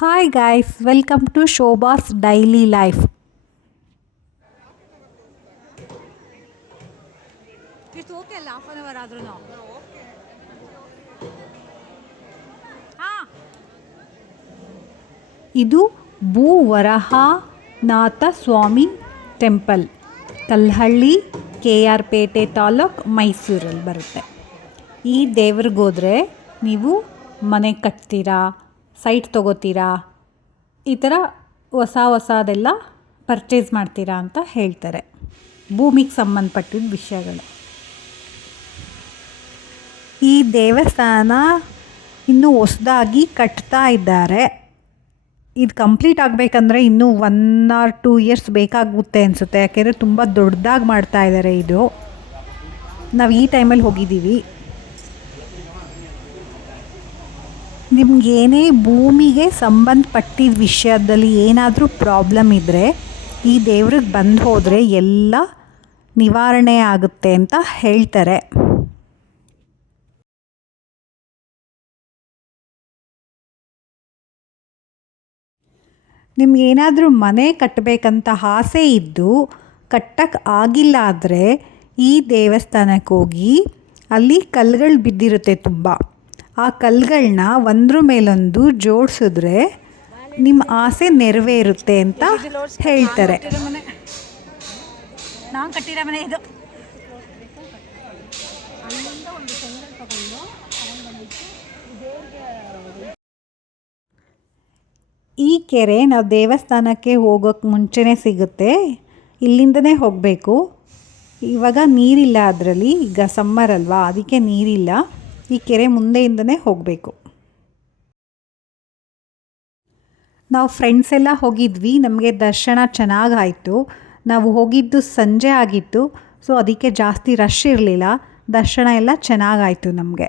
Hi guys, welcome to Shobha's Daily Life. It's okay, half an hour ಆದ್ರೂ ಇದು ಭೂವರಹನಾಥ ಸ್ವಾಮಿ temple, Kallahalli, KR ಪೇಟೆ ತಾಲೂಕು, ಮೈಸೂರಲ್ಲಿ ಬರುತ್ತೆ. ಈ ದೇವ್ರಿಗೋದ್ರೆ ನೀವು ಮನೆ ಕಟ್ತೀರಾ, ಸೈಟ್ ತೊಗೋತೀರಾ, ಈ ಥರ ಹೊಸದೆಲ್ಲ ಪರ್ಚೇಸ್ ಮಾಡ್ತೀರಾ ಅಂತ ಹೇಳ್ತಾರೆ. ಭೂಮಿಗೆ ಸಂಬಂಧಪಟ್ಟಿದ್ದ ವಿಷಯಗಳು. ಈ ದೇವಸ್ಥಾನ ಇನ್ನೂ ಹೊಸದಾಗಿ ಕಟ್ತಾ ಇದ್ದಾರೆ. ಇದು ಕಂಪ್ಲೀಟ್ ಆಗಬೇಕಂದ್ರೆ ಇನ್ನೂ 1 or 2 years ಬೇಕಾಗುತ್ತೆ ಅನಿಸುತ್ತೆ. ಯಾಕೆಂದರೆ ತುಂಬ ದೊಡ್ಡದಾಗಿ ಮಾಡ್ತಾ ಇದ್ದಾರೆ. ಇದು ನಾವು ಈ ಟೈಮಲ್ಲಿ ಹೋಗಿದ್ದೀವಿ. ನಿಮಗೇನೇ ಭೂಮಿಗೆ ಸಂಬಂಧಪಟ್ಟಿದ್ದ ವಿಷಯದಲ್ಲಿ ಏನಾದರೂ ಪ್ರಾಬ್ಲಮ್ ಇದ್ದರೆ ಈ ದೇವ್ರಿಗೆ ಬಂದು ಹೋದರೆ ಎಲ್ಲ ನಿವಾರಣೆ ಆಗುತ್ತೆ ಅಂತ ಹೇಳ್ತಾರೆ. ನಿಮಗೇನಾದರೂ ಮನೆ ಕಟ್ಟಬೇಕಂತ ಆಸೆ ಇದ್ದು ಕಟ್ಟಕ್ಕೆ ಆಗಿಲ್ಲ ಆದರೆ ಈ ದೇವಸ್ಥಾನಕ್ಕೆ ಹೋಗಿ, ಅಲ್ಲಿ ಕಲ್ಲುಗಳು ಬಿದ್ದಿರುತ್ತೆ ತುಂಬ. ಆ ಕಲ್ಲುಗಳನ್ನ ಒಂದ್ರ ಮೇಲೊಂದು ಜೋಡಿಸಿದ್ರೆ ನಿಮ್ಮ ಆಸೆ ನೆರವೇರುತ್ತೆ ಅಂತ ಹೇಳ್ತಾರೆ. ನಾನು ಕಟ್ಟಿರೋ ಮನೆ ಇದು. ಈ ಕೆರೆ ನಾವು ದೇವಸ್ಥಾನಕ್ಕೆ ಹೋಗೋಕ್ಕೆ ಮುಂಚೆನೇ ಸಿಗುತ್ತೆ. ಇಲ್ಲಿಂದನೇ ಹೋಗಬೇಕು. ಇವಾಗ ನೀರಿಲ್ಲ, ಅದರಲ್ಲಿ ಈಗ ಸಮ್ಮರ್ ಅಲ್ವಾ, ಅದಕ್ಕೆ ನೀರಿಲ್ಲ. ಈ ಕೆರೆ ಮುಂದೆಯಿಂದನೇ ಹೋಗಬೇಕು. ನಾವು ಫ್ರೆಂಡ್ಸ್ ಎಲ್ಲ ಹೋಗಿದ್ವಿ. ನಮಗೆ ದರ್ಶನ ಚೆನ್ನಾಗಾಯಿತು. ನಾವು ಹೋಗಿದ್ದು ಸಂಜೆ ಆಗಿತ್ತು, ಸೊ ಅದಕ್ಕೆ ಜಾಸ್ತಿ ರಶ್ ಇರಲಿಲ್ಲ. ದರ್ಶನ ಎಲ್ಲ ಚೆನ್ನಾಗಾಯಿತು ನಮಗೆ.